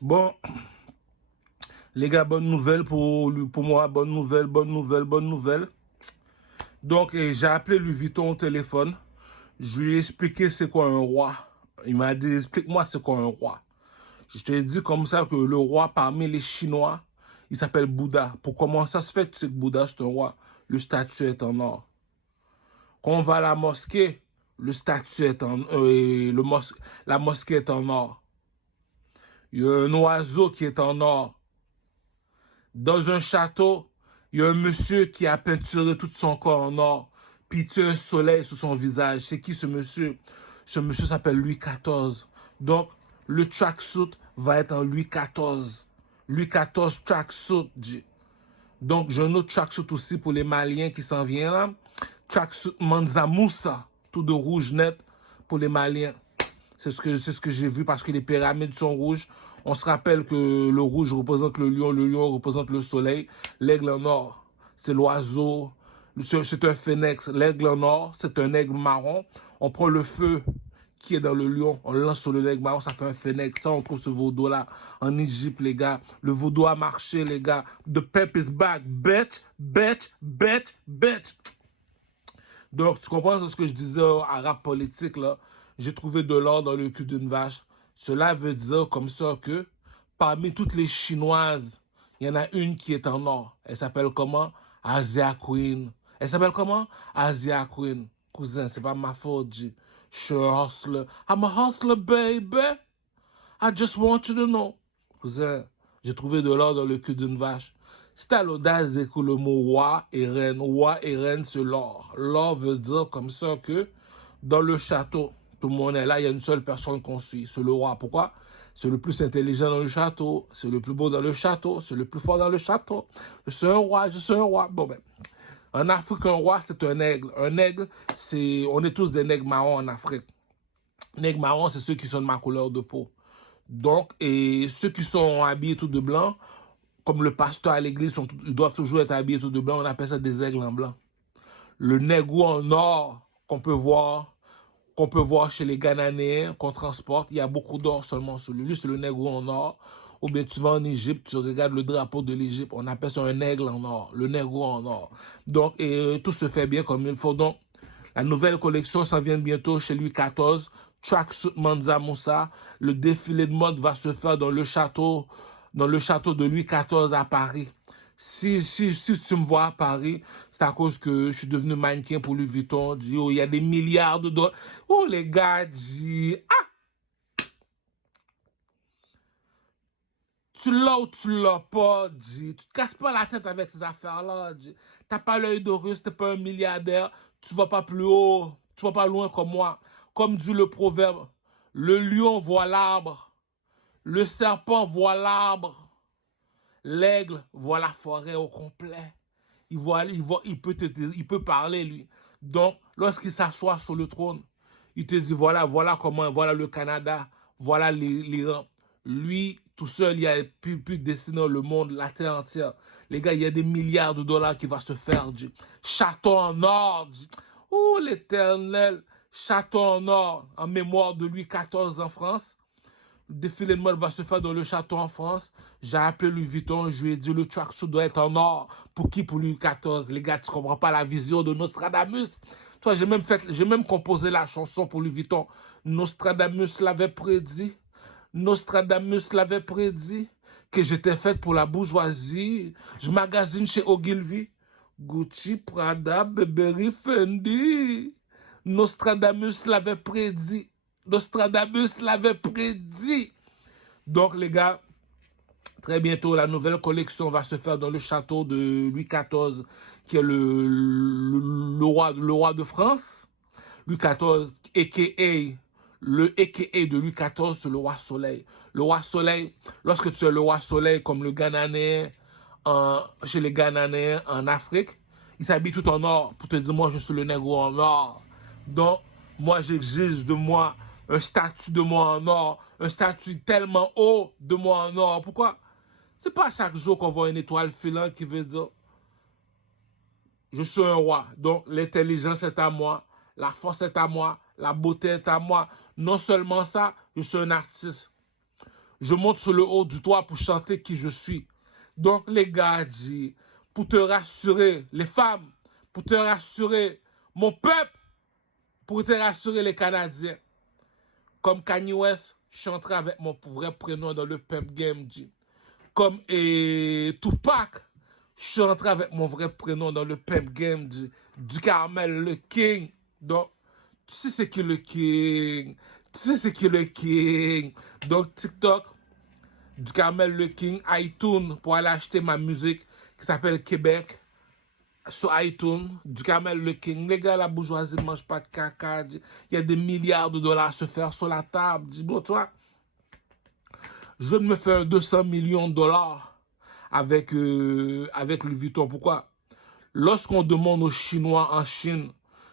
Bon, les gars, bonne nouvelle pour moi. Bonne nouvelle, bonne nouvelle, bonne nouvelle. Donc, j'ai appelé Louis Vuitton au téléphone. Je lui ai expliqué c'est quoi un roi. Il m'a dit, explique-moi c'est quoi un roi. Je t'ai dit comme ça que le roi parmi les Chinois, il s'appelle Bouddha. Pour comment ça se fait que tu sais que Bouddha c'est un roi? Le statut est en or. Quand on va à la mosquée, le statut est en la mosquée est en or. Il y a un oiseau qui est en or. Dans un château, il y a un monsieur qui a peinturé tout son corps en or, puis il tient un soleil sur son visage. C'est qui ce monsieur? Ce monsieur s'appelle Louis XIV. Donc, le tracksuit va être en Louis XIV. Louis XIV tracksuit. Donc, j'ai un autre tracksuit aussi pour les Maliens qui s'en viennent là. Tracksuit Manza Moussa, tout de rouge net pour les Maliens. C'est ce que j'ai vu parce que les pyramides sont rouges. On se rappelle que le rouge représente le lion représente le soleil, l'aigle en or, c'est l'oiseau, c'est un phénix. L'aigle en or, c'est un aigle marron. On prend le feu qui est dans le lion, on lance sur le aigle marron, ça fait un phénix. Ça, on trouve ce vaudou-là en Égypte, les gars. Le vaudou a marché, les gars. The pep is back. Bet, bet, bet, bet. Donc, tu comprends ce que je disais à rap politique, là? J'ai trouvé de l'or dans le cul d'une vache. Cela veut dire comme ça que parmi toutes les Chinoises, il y en a une qui est en or. Elle s'appelle comment? Asia Queen. Elle s'appelle comment? Asia Queen. Cousin, c'est pas ma faute, G. Je suis un hustler. I'm a hustler, baby. I just want you to know. Cousin, j'ai trouvé de l'or dans le cul d'une vache. Si t'as l'audace d'écouter le mot roi et reine, c'est l'or. L'or veut dire comme ça que dans le château, tout le monde est là, il y a une seule personne qu'on suit, c'est le roi. Pourquoi? C'est le plus intelligent dans le château, c'est le plus beau dans le château, c'est le plus fort dans le château. Je suis un roi, je suis un roi. Bon ben, en Afrique, un roi, c'est un aigle. Un aigle, on est tous des nègres marrons en Afrique. Nègres marrons, c'est ceux qui sont de ma couleur de peau. Donc, et ceux qui sont habillés tout de blanc, comme le pasteur à l'église, ils doivent toujours être habillés tout de blanc, on appelle ça des aigles en blanc. Le nègre en or qu'on peut voir chez les Ghanéens, qu'on transporte, il y a beaucoup d'or seulement sur lui. Lui, c'est le nègre en or. Ou bien tu vas en Égypte, tu regardes le drapeau de l'Égypte, on appelle ça un aigle en or, le nègre en or. Donc, tout se fait bien comme il faut. Donc, la nouvelle collection s'en vient bientôt chez Louis XIV. Tracksuit Manza Moussa. Le défilé de mode va se faire dans le château de Louis XIV à Paris. Si tu me vois à Paris, c'est à cause que je suis devenu mannequin pour Louis Vuitton. Oh, il y a des milliards de dollars. Oh, les gars, tu l'as ou tu l'as pas, Tu te casses pas la tête avec ces affaires-là, T'as pas l'œil de russe, t'es pas un milliardaire, tu vas pas plus haut, tu vas pas loin comme moi. Comme dit le proverbe, le lion voit l'arbre, le serpent voit l'arbre, l'aigle voit la forêt au complet. Il peut parler, lui. Donc, lorsqu'il s'assoit sur le trône, il te dit, voilà comment, voilà le Canada, voilà l'Iran. Lui, tout seul, il a pu dessiner le monde, la terre entière. Les gars, il y a des milliards de dollars qui va se faire, Château en or, Oh, l'éternel. Château en or, en mémoire de Louis XIV en France. Le défilé de mode va se faire dans le château en France. J'ai appelé Louis Vuitton, je lui ai dit le tracksuit doit être en or. Pour qui? Pour Louis XIV. Les gars, tu comprends pas la vision de Nostradamus. Toi, j'ai même composé la chanson pour Louis Vuitton. Nostradamus l'avait prédit. Nostradamus l'avait prédit que j'étais faite pour la bourgeoisie. Je magasine chez Ogilvy. Gucci, Prada, Burberry, Fendi. Nostradamus l'avait prédit. Nostradamus l'avait prédit. Donc, les gars, très bientôt, la nouvelle collection va se faire dans le château de Louis XIV, qui est le roi de France. Louis XIV, a.k.a. le a.k.a. de Louis XIV, c'est le roi soleil. Le roi soleil, lorsque tu es le roi soleil, comme le Ghanéen, chez les Ghanéens en Afrique, ils s'habillent tout en or pour te dire, moi, je suis le nègre en or. Donc, moi, j'exige de moi un statut de moi en or, un statut tellement haut de moi en or. Pourquoi? C'est pas chaque jour qu'on voit une étoile filante qui veut dire je suis un roi. Donc, l'intelligence est à moi, la force est à moi, la beauté est à moi. Non seulement ça, je suis un artiste. je monte sur le haut du toit pour chanter qui je suis. Donc, les gars, pour te rassurer, les femmes, pour te rassurer, mon peuple, pour te rassurer les Canadiens, comme Kanye West, je suis entré avec mon vrai prénom dans le pep game, comme Tupac, je suis entré avec mon vrai prénom dans le pep game du Carmel, le King. Donc, tu sais c'est qui le King. Tu sais c'est qui le King. Donc, TikTok, du Carmel le King, iTunes, pour aller acheter ma musique qui s'appelle Québec. Sur iTunes, du Carmel le King. Les gars, la bourgeoisie ne mange pas de caca. Il y a des milliards de dollars à se faire sur la table. Dis, bon, tu vois, je veux me faire 200 millions de dollars avec Louis Vuitton. Pourquoi? Lorsqu'on demande aux Chinois en Chine,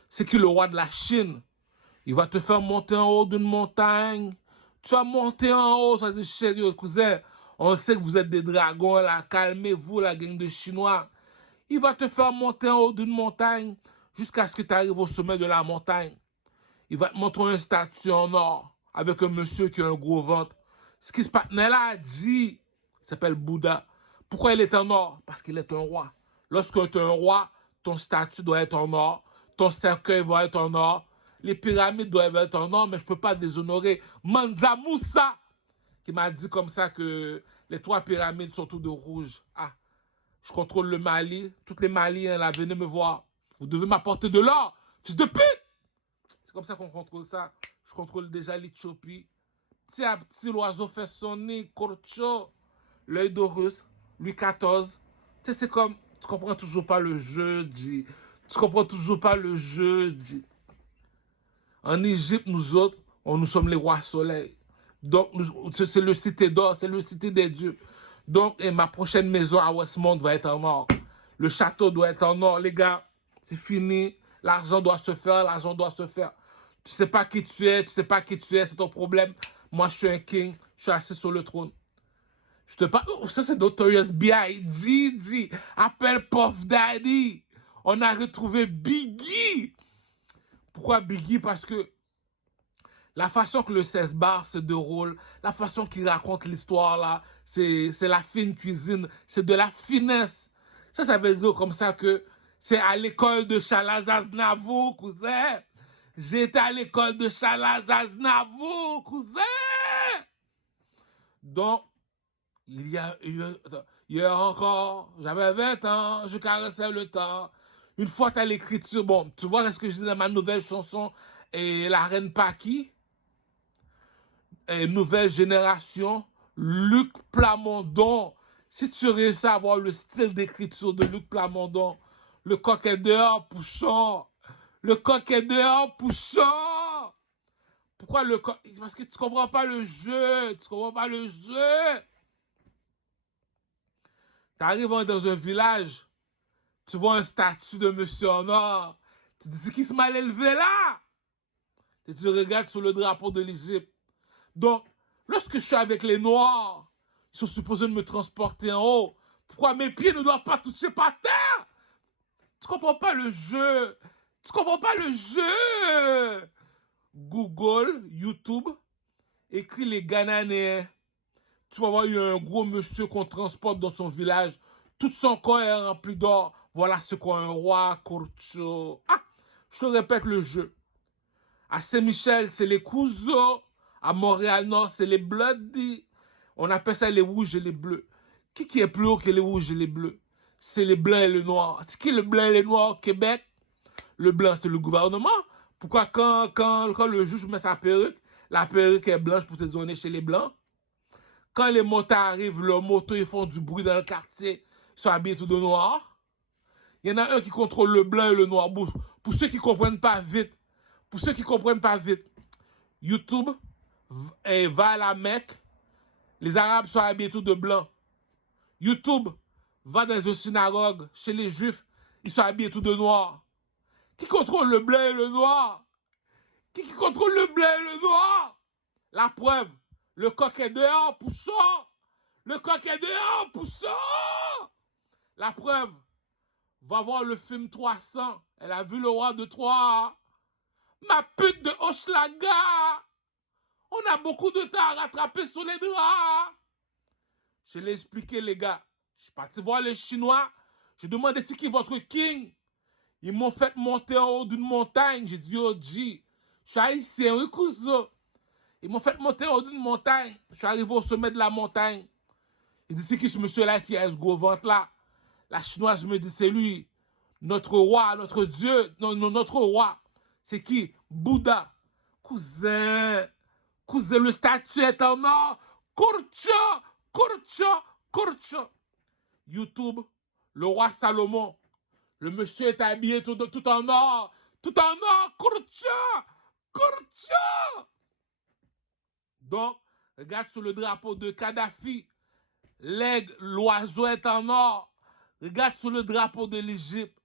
c'est qui le roi de la Chine? Il va te faire monter en haut d'une montagne. Tu vas monter en haut, ça dit, chérie, cousin, on sait que vous êtes des dragons, là, calmez-vous, la gang de Chinois. Il va te faire monter en haut d'une montagne jusqu'à ce que tu arrives au sommet de la montagne. Il va te montrer une statue en or avec un monsieur qui a un gros ventre. Ce qui se passe là a dit, il s'appelle Bouddha. Pourquoi il est en or? Parce qu'il est un roi. Lorsque tu es un roi, ton statut doit être en or, ton cercueil doit être en or, les pyramides doivent être en or, mais je ne peux pas déshonorer Mansa Moussa, qui m'a dit comme ça que les 3 pyramides sont toutes de rouge. Ah, je contrôle le Mali. Toutes les Maliens, là, venez me voir. Vous devez m'apporter de l'or. Fils de pute! C'est comme ça qu'on contrôle ça. Je contrôle déjà l'Éthiopie. Petit à petit, l'oiseau fait son nid, Corcho, l'œil d'Horus, Louis XIV. Tu sais, c'est comme, tu comprends toujours pas le jeu, dit. Tu comprends toujours pas le jeu, dit. En Égypte, nous autres, nous sommes les rois soleil. Donc, c'est le cité d'or, c'est le cité des dieux. Donc, ma prochaine maison à Westmount va être en or. Le château doit être en or, les gars. C'est fini. L'argent doit se faire, l'argent doit se faire. Tu sais pas qui tu es, tu sais pas qui tu es, c'est ton problème. Moi, je suis un king, je suis assis sur le trône. Je te parle, oh, ça c'est Notorious B.I.G. Appelle Puff Daddy. On a retrouvé Biggie. Pourquoi Biggie? Parce que la façon que le 16 bar se déroule, la façon qu'il raconte l'histoire là, c'est la fine cuisine, c'est de la finesse. Ça veut dire comme ça que c'est à l'école de Shalaz Aznavour, cousin. J'étais à l'école de Shalaz Aznavour, cousin. Donc, hier encore, j'avais 20 ans, je caressais le temps. Une fois t'as l'écriture, bon, tu vois ce que je dis dans ma nouvelle chanson, et La Reine Paki, et Nouvelle Génération, Luc Plamondon. Si tu réussis à avoir le style d'écriture de Luc Plamondon, le coq est dehors poussant. Le coq est dehors poussant. Pourquoi le coq? Parce que tu comprends pas le jeu. Tu comprends pas le jeu. T'arrives dans un village, tu vois un statut de monsieur en or. Tu te dis, c'est qui se mal élevé là? Et tu regardes sur le drapeau de l'Égypte. Donc, lorsque je suis avec les Noirs, ils sont supposés me transporter en haut. Pourquoi mes pieds ne doivent pas toucher par terre? Tu comprends pas le jeu. Tu comprends pas le jeu. Google, YouTube, écris les Ghanéens. Tu vas voir, il y a un gros monsieur qu'on transporte dans son village. Tout son corps est rempli d'or. Voilà ce qu'est un roi, Corcho. Ah, je te répète le jeu. À Saint-Michel, c'est les Couzeaux. À Montréal-Nord, c'est les Bloody. On appelle ça les rouges et les bleus. Qui est plus haut que les rouges et les bleus? C'est les blancs et les noirs. C'est qui le blanc et les noirs au Québec? Le blanc, c'est le gouvernement. Pourquoi quand le juge met sa perruque, la perruque est blanche pour te dire on est chez les blancs? Quand les motards arrivent, leurs motos, ils font du bruit dans le quartier, ils sont habillés tout de noir. Il y en a un qui contrôle le blanc et le noir. Pour ceux qui comprennent pas vite, YouTube va à la Mecque, les Arabes sont habillés tout de blanc. YouTube va dans une synagogue, chez les Juifs, ils sont habillés tout de noir. Qui contrôle le blanc et le noir? Qui contrôle le blanc et le noir? La preuve, le coq est dehors, poussant. Le coq est dehors, poussant. La preuve, va voir le film 300. Elle a vu le roi de Troie. Ma pute de Hochelaga. On a beaucoup de temps à rattraper sur les draps. Je l'ai expliqué, les gars. Je suis parti voir les Chinois. J'ai demandé c'est qui votre king. Ils m'ont fait monter en haut d'une montagne. J'ai dit, oh, G, je suis haïtien, oui, cousin. Ils m'ont fait monter en haut d'une montagne. Je suis arrivé au sommet de la montagne. Ils disent, c'est qui ce monsieur-là qui a ce gros ventre-là? La chinoise me dit, c'est lui. Notre roi, notre dieu, notre roi. C'est qui? Bouddha. Cousin, le statut est en or. Kurcha, kurcha, kurcha. YouTube, le roi Salomon. Le monsieur est habillé tout en or. Tout en or. Kurcha, kurcha. Donc, regarde sur le drapeau de Kadhafi. L'aigle, l'oiseau est en or. Regarde sur le drapeau de l'Égypte.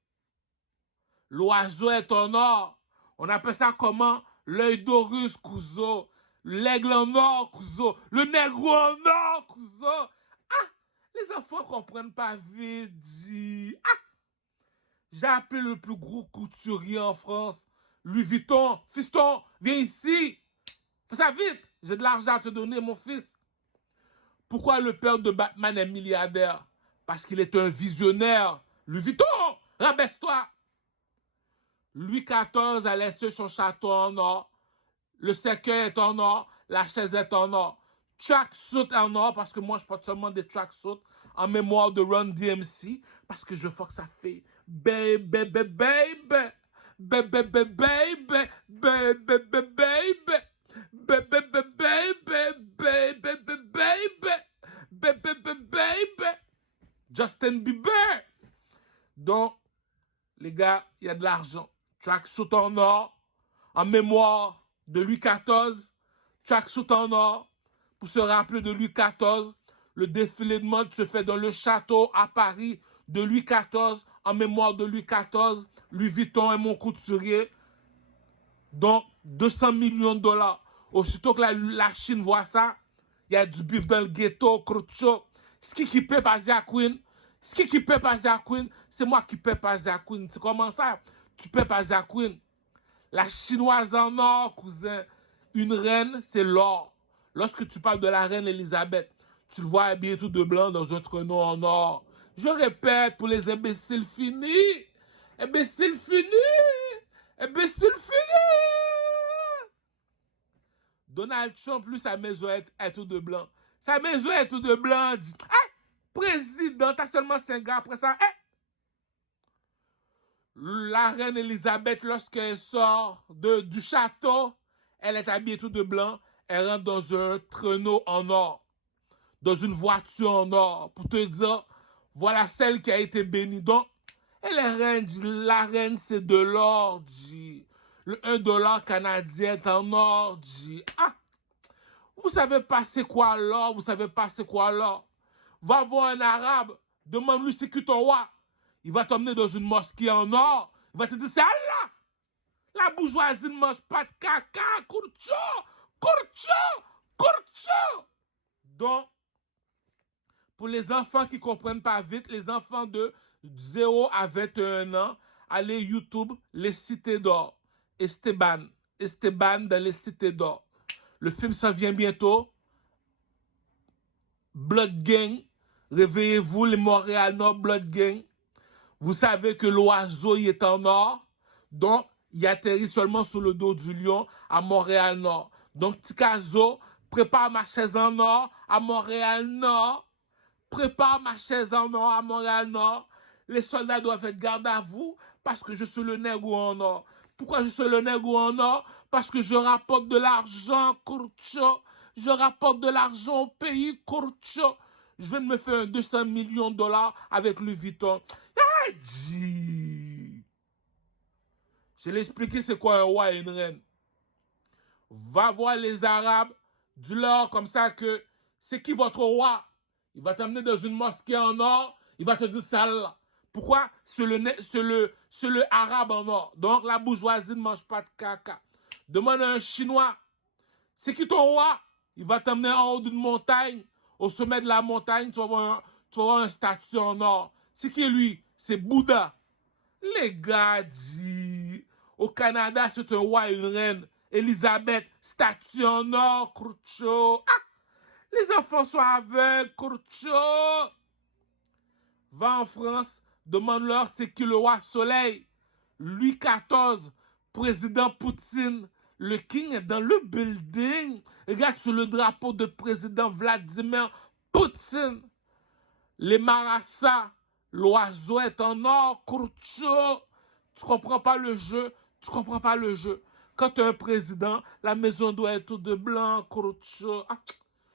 L'oiseau est en or. On appelle ça comment? L'œil d'Horus, cousin. L'aigle en or, cousin. Le nègre en or, cousin. Ah! Les enfants comprennent pas vite, dit. Ah! J'ai appelé le plus gros couturier en France. Louis Vuitton. Fiston, viens ici. Fais ça vite. J'ai de l'argent à te donner, mon fils. Pourquoi le père de Batman est milliardaire? Parce qu'il est un visionnaire. Louis Vuitton, rabaisse-toi. Louis XIV a laissé son château en or. Le cercueil est en or. La chaise est en or. Tracksuit en or, parce que moi, je porte seulement des tracksuits en mémoire de Run DMC, parce que je vois que ça fait baby, baby, baby, baby, baby, baby, baby, baby, baby, baby, baby, Justin Bieber. Donc, les gars, il y a de l'argent. Tracksuit en or, en mémoire de Louis XIV. Tracksuit en or, pour se rappeler de Louis XIV. Le défilé de mode se fait dans le château à Paris de Louis XIV, en mémoire de Louis XIV. Louis Vuitton est mon couturier. Donc, 200 millions de dollars. Aussitôt que la Chine voit ça, il y a du bif dans le ghetto, crucho. Ce qui paie pas Asia Queen, c'est moi qui paie pas Asia Queen. C'est comment ça? Tu paies pas Asia Queen. La chinoise en or, cousin. Une reine, c'est l'or. Lorsque tu parles de la reine Elisabeth, tu le vois habillé tout de blanc dans un traîneau en or. Je répète pour les imbéciles finis. Imbéciles finis. Imbéciles finis. Donald Trump, lui, sa maison est tout de blanc. Sa maison est tout de blanc. Ah, président, t'as seulement 5 ans après ça. La reine Elisabeth, lorsqu'elle sort du château, elle est habillée tout de blanc. Elle rentre dans un traîneau en or. Dans une voiture en or. Pour te dire, voilà celle qui a été bénie. Donc, elle est reine. La reine, c'est de l'or. Le 1$ canadien est en or. Ah! Vous savez pas c'est quoi l'or? Vous savez pas c'est quoi l'or? Va voir un arabe. Demande-lui c'est qui ton roi. Il va t'emmener dans une mosquée en or. Il va te dire, c'est Allah. La bourgeoisie ne mange pas de caca. Kurcho, kurcho, kurcho. Donc, pour les enfants qui ne comprennent pas vite, les enfants de 0 à 21 ans, allez YouTube, les cités d'or. Esteban dans les cités d'or. Le film s'en vient bientôt. Blood Gang. Réveillez-vous les Montréal-Nord Blood Gang. Vous savez que l'oiseau il est en or, donc il atterrit seulement sur le dos du lion à Montréal-Nord. Donc Tikazo, prépare ma chaise en or à Montréal-Nord. Prépare ma chaise en or à Montréal-Nord. Les soldats doivent être garde à vous parce que je suis le nègre en or. Pourquoi je suis le nègre en or? Parce que je rapporte de l'argent, Kurcho. Je rapporte de l'argent au pays, Kurcho. Je viens de me faire 200 millions de dollars avec Louis Vuitton. Je l'ai expliqué c'est quoi un roi et une reine. Va voir les Arabes, dis-leur comme ça que c'est qui votre roi? Il va t'amener dans une mosquée en or, il va te dire ça là. Pourquoi? C'est le arabe en or. Donc la bourgeoisie ne mange pas de caca. Demande à un Chinois, c'est qui ton roi? Il va t'amener en haut d'une montagne. Au sommet de la montagne, tu vas voir un statue en or. C'est qui lui? C'est Bouddha. Les gars, au Canada, c'est un roi et une reine. Elisabeth, statue en or, Crucho. Ah, les enfants sont aveugles, Crucho. Va en France, demande-leur c'est qui le roi soleil. Louis XIV, président Poutine. Le king est dans le building. Regarde sur le drapeau de président Vladimir Poutine. Les Marassas, l'oiseau est en or, Crucho. Tu comprends pas le jeu, tu comprends pas le jeu. Quand tu es un président, la maison doit être de blanc, Crucho. Ah,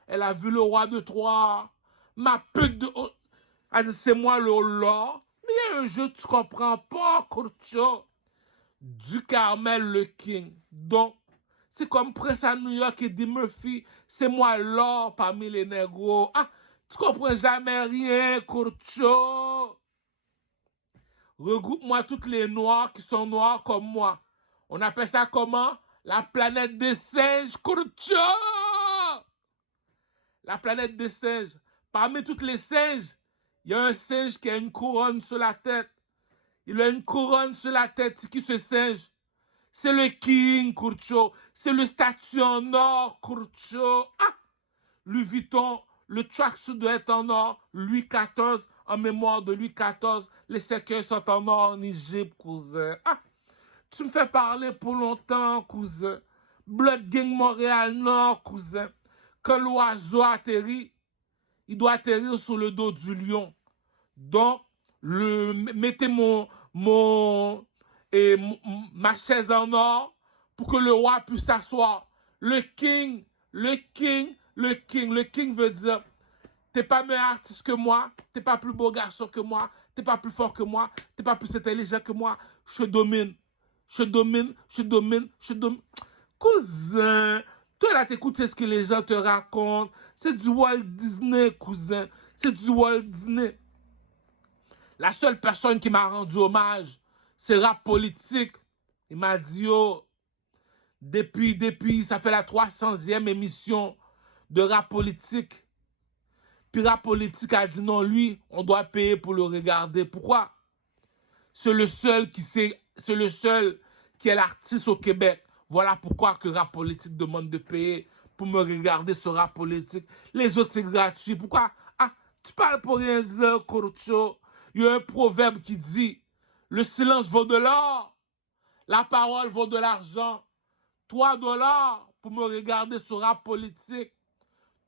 elle a vu le roi de Troie. Ma pute de... Oh, c'est moi le lord. Mais il y a un jeu, tu comprends pas, Crucho. Du Carmel, le king. Donc, c'est comme Prince à New York et dit Murphy, c'est moi l'or parmi les négros. Ah, tu comprends jamais rien, Crucho. Regroupe-moi toutes les noirs qui sont noirs comme moi. On appelle ça comment? La planète des singes, Crucho. La planète des singes. Parmi toutes les singes, il y a un singe qui a une couronne sur la tête. Il a une couronne sur la tête. C'est qui ce singe? C'est le king, Crucho. C'est le statue en or, Crucho. Ah! Louis Vuitton, le tracksuit doit être en or. Louis XIV, en mémoire de Louis XIV. Les cercueils sont en or en Égypte, cousin. Ah! Tu me fais parler pour longtemps, cousin. Blood Gang Montréal Nord, cousin. Quand l'oiseau atterrit, il doit atterrir sur le dos du lion. Donc, mettez ma chaise en or pour que le roi puisse s'asseoir. Le king veut dire, t'es pas meilleur artiste que moi, t'es pas plus beau garçon que moi, t'es pas plus fort que moi, t'es pas plus intelligent que moi, je domine. Cousin, toi là t'écoutes ce que les gens te racontent, c'est du Walt Disney, cousin, c'est du Walt Disney. La seule personne qui m'a rendu hommage, c'est Rap Politique. Il m'a dit, oh, depuis, ça fait la 300e émission de Rap Politique. Puis Rap Politique a dit non, lui, on doit payer pour le regarder. Pourquoi? C'est le seul qui est l'artiste au Québec. Voilà pourquoi que Rap Politique demande de payer pour me regarder sur Rap Politique. Les autres, c'est gratuit. Pourquoi? Ah, tu parles pour rien dire, Crucho. Il y a un proverbe qui dit, le silence vaut de l'or, la parole vaut de l'argent. 3 dollars pour me regarder sur Rap Politique.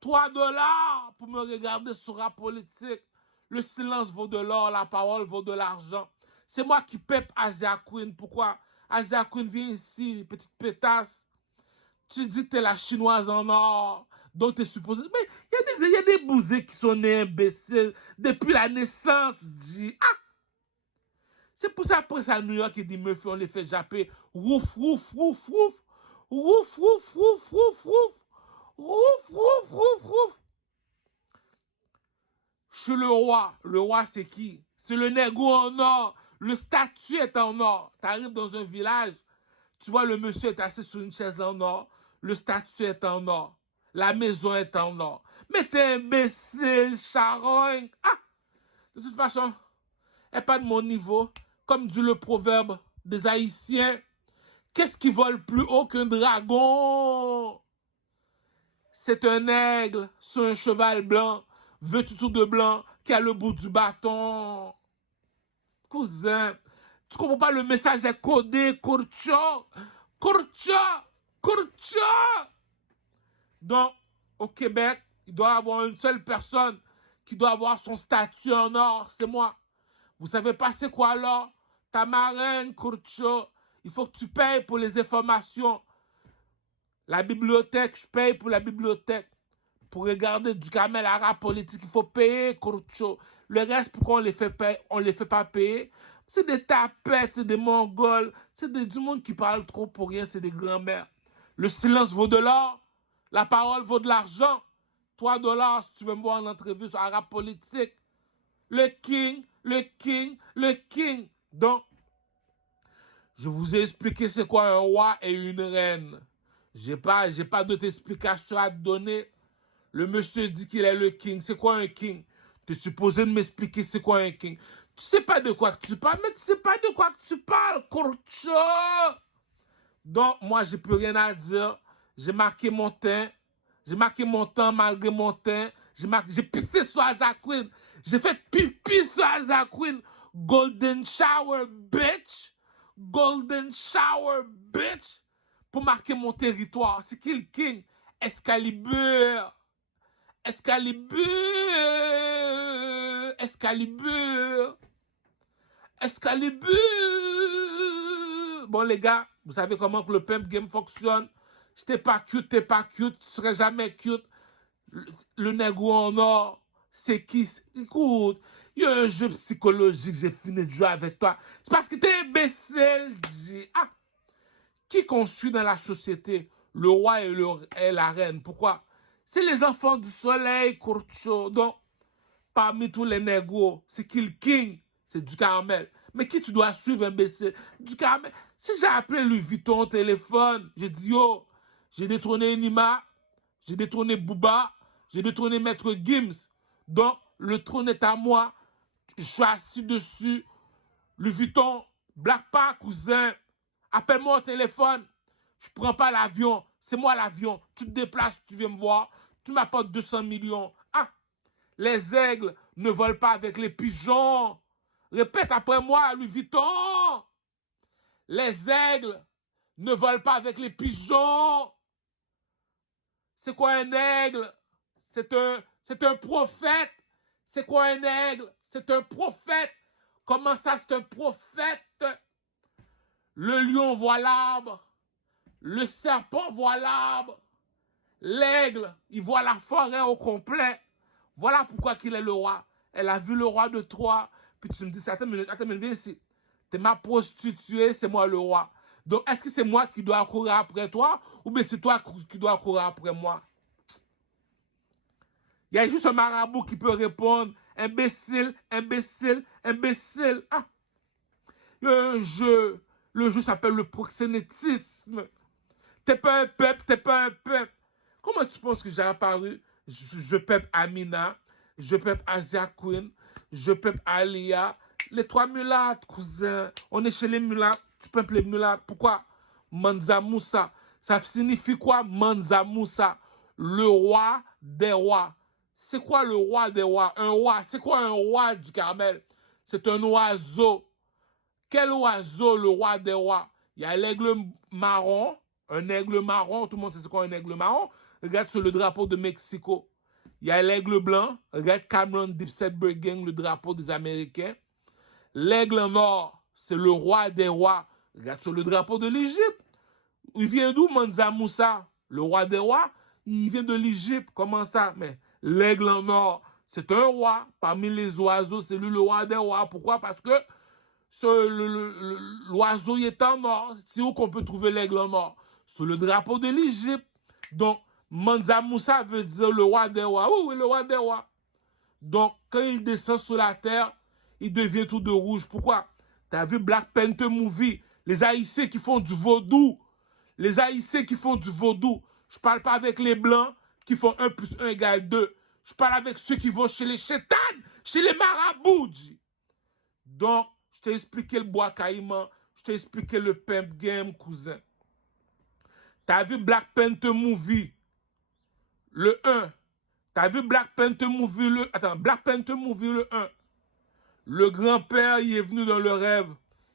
3 dollars pour me regarder sur Rap Politique. Le silence vaut de l'or, la parole vaut de l'argent. C'est moi qui pèpe Asia Queen. Pourquoi? Asia Queen, viens ici, petite pétasse. Tu dis que t'es la chinoise en or. Donc t'es supposé... Mais il y a des bousés qui sont nés imbéciles depuis la naissance. Dit. Ah! C'est pour ça après ça à New York, il dit Murphy, on les fait japper. Rouf, rouf, rouf, rouf. Rouf, rouf, rouf, rouf, rouf. Rouf, rouf, rouf, rouf. Je suis le roi. Le roi, c'est qui? C'est le négro en or. Le statut est en or. T'arrives dans un village, tu vois le monsieur est assis sur une chaise en or. Le statut est en or. La maison est en or. Mais t'es imbécile, charogne. Ah! De toute façon, elle n'est pas de mon niveau. Comme dit le proverbe des Haïtiens, qu'est-ce qui vole plus haut qu'un dragon? C'est un aigle sur un cheval blanc, vêtu tout de blanc, qui a le bout du bâton. Cousin, tu comprends pas, le message est codé, Crucho. Crucho! Crucho! Donc, au Québec, il doit y avoir une seule personne qui doit avoir son statut en or, c'est moi. Vous savez pas c'est quoi l'or? Ta marraine, Crucho. Il faut que tu payes pour les informations. La bibliothèque, je paye pour la bibliothèque. Pour regarder du Camel à Rap Politique, il faut payer, Crucho. Le reste, pourquoi on les fait pas payer? C'est des tapettes, c'est des Mongols, c'est du monde qui parle trop pour rien, c'est des grands-mères. Le silence vaut de l'or, la parole vaut de l'argent. 3 dollars si tu veux me voir en entrevue sur Rap Politique. Le king, le king, le king. Donc, je vous ai expliqué c'est quoi un roi et une reine. J'ai pas d'autre explication à te donner. Le monsieur dit qu'il est le king. C'est quoi un king? Tu es supposé de m'expliquer c'est quoi un king. Tu sais pas de quoi que tu parles, mais tu sais pas de quoi que tu parles, Crucho. Donc, moi, j'ai plus rien à dire. J'ai marqué mon temps. J'ai marqué mon temps malgré mon temps. J'ai pissé sur Isaac Queen. J'ai fait pipi sur Isaac Queen. Golden shower, bitch. Golden shower, bitch. Pour marquer mon territoire. C'est qui le king? Excalibur. Excalibur. Excalibur. Excalibur. Bon, les gars, vous savez comment que le pimp game fonctionne. Si t'es pas cute, tu serais jamais cute. Le négro en or, c'est qui? Écoute, il y a un jeu psychologique, j'ai fini de jouer avec toi. C'est parce que t'es imbécile, Ah! Qui qu'on suit dans la société? Le roi et la reine. Pourquoi? C'est les enfants du soleil, Kurcho. Donc, parmi tous les négros, c'est qui le king? C'est du Carmel. Mais qui tu dois suivre, imbécile? Du Carmel. Si j'ai appelé Louis Vuitton au téléphone, j'ai dit, yo, j'ai détrôné Nima, j'ai détrôné Booba, j'ai détrôné Maître Gims. Donc, le trône est à moi. Je suis assis dessus. Louis Vuitton, blague pas, cousin. Appelle-moi au téléphone. Je prends pas l'avion. C'est moi l'avion. Tu te déplaces, tu viens me voir. Tu m'apportes 200 millions. Ah! Les aigles ne volent pas avec les pigeons. Répète après moi, Louis Vuitton. Les aigles ne volent pas avec les pigeons. C'est quoi un aigle? C'est un prophète. C'est quoi un aigle? C'est un prophète. Comment ça, c'est un prophète? Le lion voit l'arbre. Le serpent voit l'arbre. L'aigle, il voit la forêt au complet. Voilà pourquoi qu'il est le roi. Elle a vu le roi de Troie. Puis tu me dis, attends, viens ici. T'es ma prostituée, c'est moi le roi. Donc, est-ce que c'est moi qui dois courir après toi ou bien c'est toi qui dois courir après moi? Il y a juste un marabout qui peut répondre. Imbécile, imbécile, imbécile. Ah! Il y a un jeu. Le jeu s'appelle le proxénétisme. T'es pas un peuple, t'es pas un peuple. Comment tu penses que j'ai apparu? Je peuple Amina, je peuple Asia Queen, je peuple Alia. Les trois mulattes, cousin. On est chez les mulattes. Tu peuples les mulattes. Pourquoi? Manza Moussa. Ça signifie quoi, Manza Moussa? Le roi des rois. C'est quoi le roi des rois? Un roi. C'est quoi un roi du Carmel? C'est un oiseau. Quel oiseau, le roi des rois? Il y a l'aigle marron. Un aigle marron. Tout le monde sait c'est quoi un aigle marron? Regarde sur le drapeau de Mexico. Il y a l'aigle blanc. Regarde Cameron Dipset-Bergen, le drapeau des Américains. L'aigle noir, c'est le roi des rois. Regarde sur le drapeau de l'Égypte. Il vient d'où, Mansa Moussa? Le roi des rois? Il vient de l'Égypte. Comment ça? Mais l'aigle nord, c'est un roi. Parmi les oiseaux, c'est lui le roi des rois. Pourquoi? Parce que l'oiseau est en or. C'est où qu'on peut trouver l'aigle en or? Sur le drapeau de l'Égypte. Donc, Mansa Moussa veut dire le roi des rois. Oui, le roi des rois. Donc, quand il descend sur la terre, il devient tout de rouge. Pourquoi? T'as vu Black Panther Movie? Les Haïtiens qui font du vaudou. Les Haïtiens qui font du vaudou. Je parle pas avec les Blancs qui font 1 plus 1 égale 2. Je parle avec ceux qui vont chez les chétanes, chez les marabouts. Donc, je t'ai expliqué le bois caïman. Je t'ai expliqué le pimp game, cousin. T'as vu Black Panther Movie? Le 1. T'as vu Black Panther Movie le... Attends, Black Panther Movie le 1. Le grand-père, il est venu dans le rêve.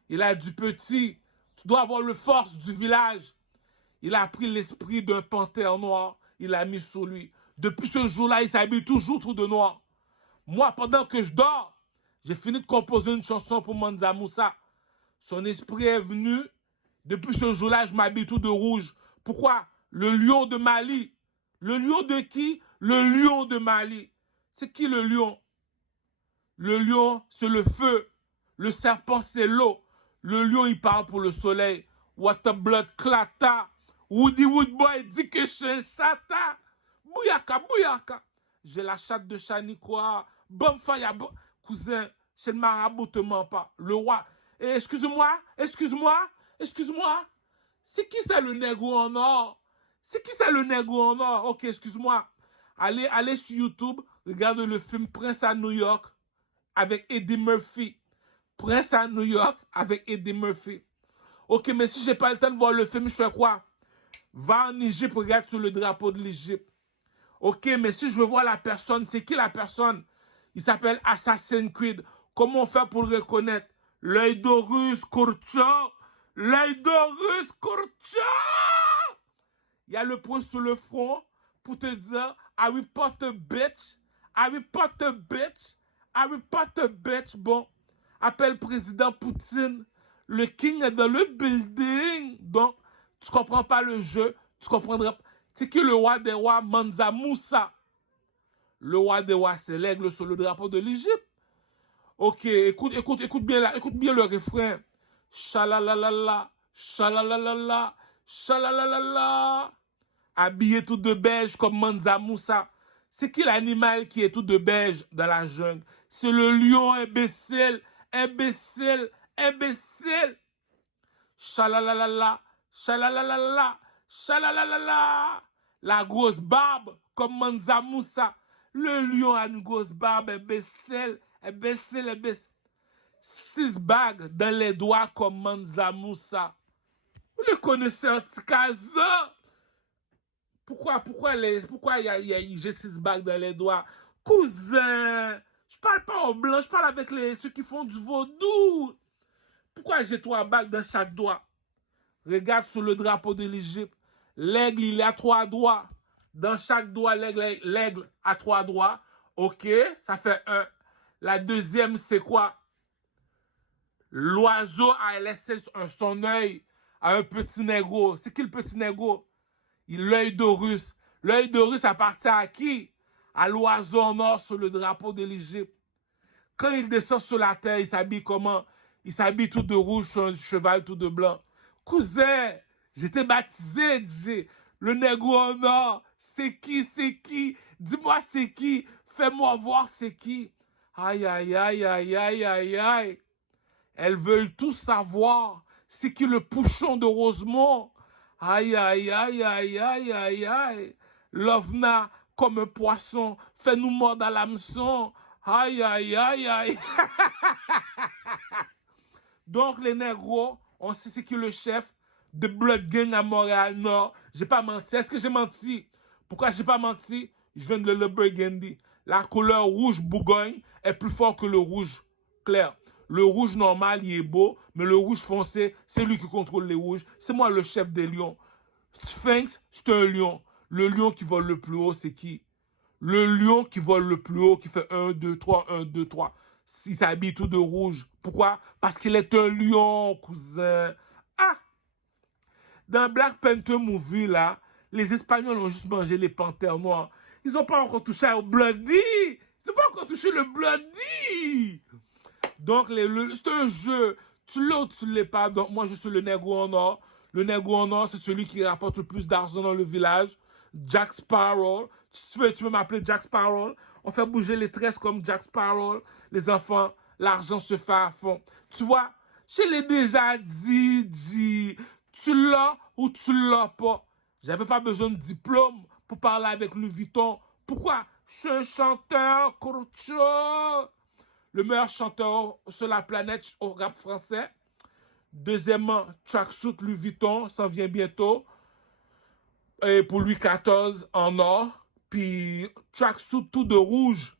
Il a dit, petit, tu dois avoir le force du village. Il a pris l'esprit d'un panthère noir. Il l'a mis sur lui. Depuis ce jour-là, il s'habille toujours tout de noir. Moi, pendant que je dors, j'ai fini de composer une chanson pour Mansa Moussa. Son esprit est venu. Depuis ce jour-là, je m'habille tout de rouge. Pourquoi? Le lion de Mali. Le lion de qui? Le lion de Mali. C'est qui le lion? Le lion, c'est le feu. Le serpent, c'est l'eau. Le lion, il parle pour le soleil. Water blood clata. Woody Woodboy dit que je suis un chata. Bouyaka, bouyaka. J'ai la chatte de Chaniquois. Bonfire, cousin, chez le marabout, te ment pas. Le roi. Eh, excuse-moi, excuse-moi, excuse-moi. C'est qui ça le négro en or? C'est qui ça le négro en or? Ok, excuse-moi. Allez sur YouTube, regarde le film Prince à New York avec Eddie Murphy. Prince à New York avec Eddie Murphy. Ok, mais si j'ai pas le temps de voir le film, je fais quoi? Va en Égypte, regarde sur le drapeau de l'Égypte. Ok, mais si je veux voir la personne, c'est qui la personne? Il s'appelle Assassin's Creed. Comment on fait pour le reconnaître? L'œil d'Horus, Kurcha. L'œil d'Horus, Kurcha. Il y a le point sur le front pour te dire Harry Potter bitch. Harry Potter bitch. Harry Potter bitch. Bon, appelle président Poutine. Le king est dans le building. Donc, tu comprends pas le jeu. Tu comprendras pas. C'est que le roi des rois, Mansa Moussa. Le roi des rois, c'est l'aigle sur le drapeau de l'Égypte. Ok, écoute bien le refrain. Chalalalala, chalalalala, chalalalala. Habillé tout de beige comme Mansa Moussa. C'est qui l'animal qui est tout de beige dans la jungle? C'est le lion imbécile, imbécile, imbécile. Chalalalala, chalalalala, chalalalala. La grosse barbe comme Mansa Moussa. Le lion a une grosse barbe, imbécile, imbécile, imbécile. 6 bagues dans les doigts comme Mansa Moussa. Vous le connaissez en Tikaza? Pourquoi j'ai 6 bagues dans les doigts? Cousin, je parle pas aux blancs, je parle avec ceux qui font du vaudou. Pourquoi j'ai 3 bagues dans chaque doigt? Regarde sur le drapeau de l'Égypte. L'aigle, il a 3 doigts. Dans chaque doigt, l'aigle a 3 doigts. Ok, ça fait 1. La deuxième, c'est quoi? L'oiseau a laissé son œil à un petit négro. C'est qui le petit négro? L'œil d'Horus. L'œil d'Horus appartient à qui? À l'oiseau en or sur le drapeau de l'Égypte. Quand il descend sur la terre, il s'habille comment? Il s'habille tout de rouge sur un cheval tout de blanc. Cousin, j'étais baptisé, DJ. Le négro en or, c'est qui, c'est qui? Dis-moi c'est qui? Fais-moi voir c'est qui? Aïe, aïe, aïe, aïe, aïe, aïe, aïe. Elles veulent tout savoir. C'est qui le pouchon de Rosemont? Aïe, aïe, aïe, aïe, aïe, aïe, aïe. L'ovna, comme un poisson, fait-nous mordre à l'hameçon. Aïe, aïe, aïe, aïe. Donc, les négros, on sait c'est qui le chef de Blood Gang à Montréal-Nord. J'ai pas menti. Est-ce que j'ai menti? Pourquoi j'ai pas menti? Je viens de le Burgundy. La couleur rouge Bourgogne est plus fort que le rouge clair. Le rouge normal, il est beau, mais le rouge foncé, c'est lui qui contrôle les rouges. C'est moi le chef des lions. Sphinx, c'est un lion. Le lion qui vole le plus haut, c'est qui? Le lion qui vole le plus haut, qui fait 1, 2, 3, 1, 2, 3. Il s'habille tout de rouge. Pourquoi? Parce qu'il est un lion, cousin. Ah! Dans Black Panther Movie, là, les Espagnols ont juste mangé les panthères noirs. Ils n'ont pas encore touché au Bloody. Ils n'ont pas encore touché le Bloody. Donc, c'est un jeu. Tu l'as ou tu ne l'es pas. Donc, moi, je suis le négro en or. Le négro en or, c'est celui qui rapporte le plus d'argent dans le village. Jack Sparrow. Tu peux m'appeler Jack Sparrow. On fait bouger les tresses comme Jack Sparrow. Les enfants, l'argent se fait à fond. Tu vois, je l'ai déjà dit. Tu l'as ou tu l'as pas. J'avais pas besoin de diplôme pour parler avec Louis Vuitton. Pourquoi? Je suis un chanteur, Kurcho. Le meilleur chanteur sur la planète au rap français. Deuxièmement, Tracksuit Louis Vuitton, s'en vient bientôt. Et pour Louis XIV en or. Puis Tracksuit tout de rouge.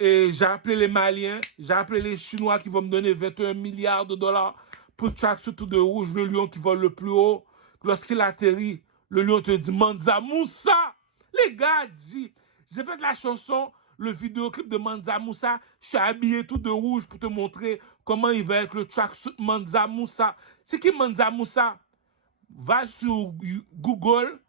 Et j'ai appelé les Maliens, j'ai appelé les Chinois qui vont me donner 21 milliards de dollars pour Tracksuit tout de rouge, le lion qui vole le plus haut. Lorsqu'il atterrit, le lion te dit Mansa Moussa. Les gars, j'ai fait de la chanson, le vidéoclip de Mansa Moussa. Je suis habillé tout de rouge pour te montrer comment il va être le tracksuit Mansa Moussa. C'est qui Mansa Moussa? Va sur Google,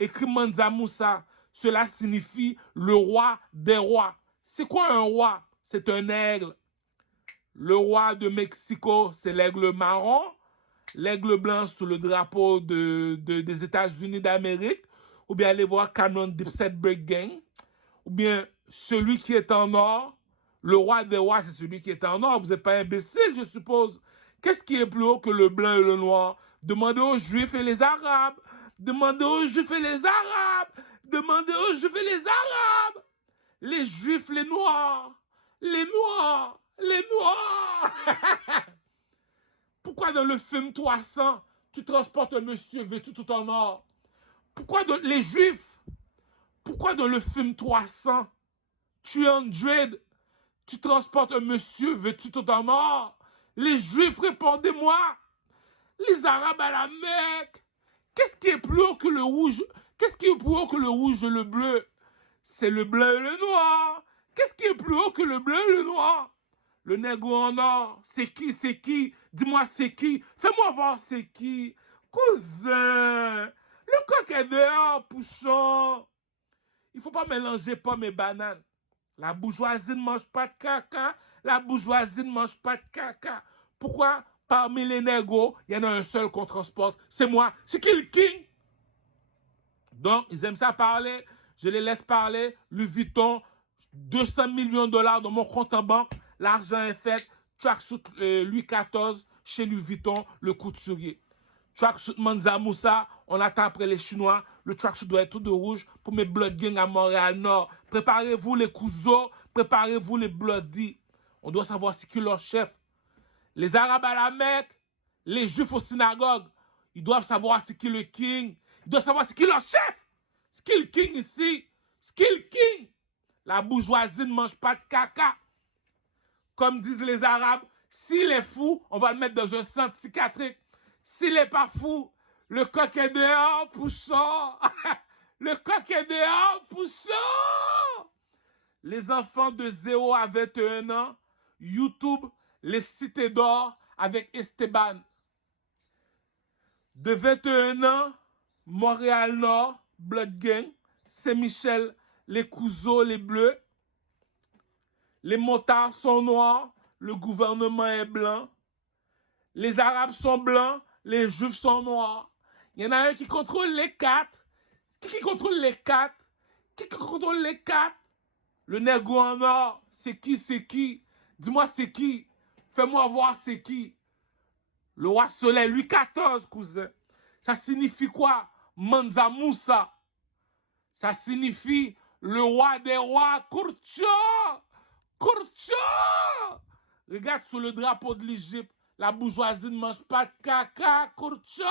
écris Mansa Moussa. Cela signifie le roi des rois. C'est quoi un roi? C'est un aigle. Le roi de Mexico, c'est l'aigle marron. L'aigle blanc sous le drapeau des États-Unis d'Amérique. Ou bien aller voir Canon Dipset Break Gang. Ou bien celui qui est en or. Le roi des rois, c'est celui qui est en or. Vous n'êtes pas imbécile, je suppose. Qu'est-ce qui est plus haut que le blanc et le noir? Demandez aux Juifs et les Arabes. Demandez aux Juifs et les Arabes. Demandez aux Juifs et les Arabes. Les Juifs, les Noirs. Les Noirs. Les Noirs. Pourquoi Pourquoi dans le film 300, tu transportes un monsieur vêtu tout en or? Pourquoi les Juifs? Pourquoi dans le film 300, 300, tu transportes un monsieur vêtu tout en or? Les Juifs, répondez-moi. Les Arabes à la Mecque. Qu'est-ce qui est plus haut que le rouge? Qu'est-ce qui est plus haut que le rouge et le bleu? C'est le blanc et le noir. Qu'est-ce qui est plus haut que le bleu et le noir? Le nègre en or. C'est qui? C'est qui? Dis-moi c'est qui? Fais-moi voir c'est qui? Cousin, le coq est dehors, pouchon. Il faut pas mélanger pommes et bananes. La bourgeoisie ne mange pas de caca. La bourgeoisie ne mange pas de caca. Pourquoi? Parmi les négros, il y en a un seul qu'on transporte. C'est moi. C'est qui le king? Donc, ils aiment ça parler. Je les laisse parler. Louis Vuitton, 200 millions de dollars dans mon compte en banque. L'argent est fait. Tracksuit Louis XIV chez Louis Vuitton, le couturier. Tracksuit Mansa Moussa, on attend après les Chinois. Le tracksuit doit être tout de rouge pour mes Blood Gang à Montréal-Nord. Préparez-vous les cousins, préparez-vous les Bloody. On doit savoir c'est qui leur chef. Les Arabes à la Mecque, les Juifs aux synagogues, ils doivent savoir c'est qui le king. Ils doivent savoir c'est qui leur chef. C'est qui le king ici? C'est qui le king? La bourgeoisie ne mange pas de caca. Comme disent les Arabes, s'il est fou, on va le mettre dans un centre psychiatrique. S'il n'est pas fou, le coq est dehors, poussant. Le coq est dehors, poussant. Les enfants de 0 à 21 ans, YouTube, les cités d'or avec Esteban. De 21 ans, Montréal-Nord, Blood Gang, Saint-Michel, les Couzeaux, les Bleus. Les motards sont noirs, le gouvernement est blanc. Les Arabes sont blancs, les Juifs sont noirs. Il y en a un qui contrôle les quatre. Qui contrôle les quatre? Qui contrôle les quatre? Le nègre en or, c'est qui, c'est qui? Dis-moi c'est qui? Fais-moi voir c'est qui? Le roi soleil, Louis XIV, cousin. Ça signifie quoi? Mansa Moussa. Ça signifie le roi des rois, Courtio. Courtio. Regarde sur le drapeau de l'Égypte. La bourgeoisie ne mange pas de caca, Courtio.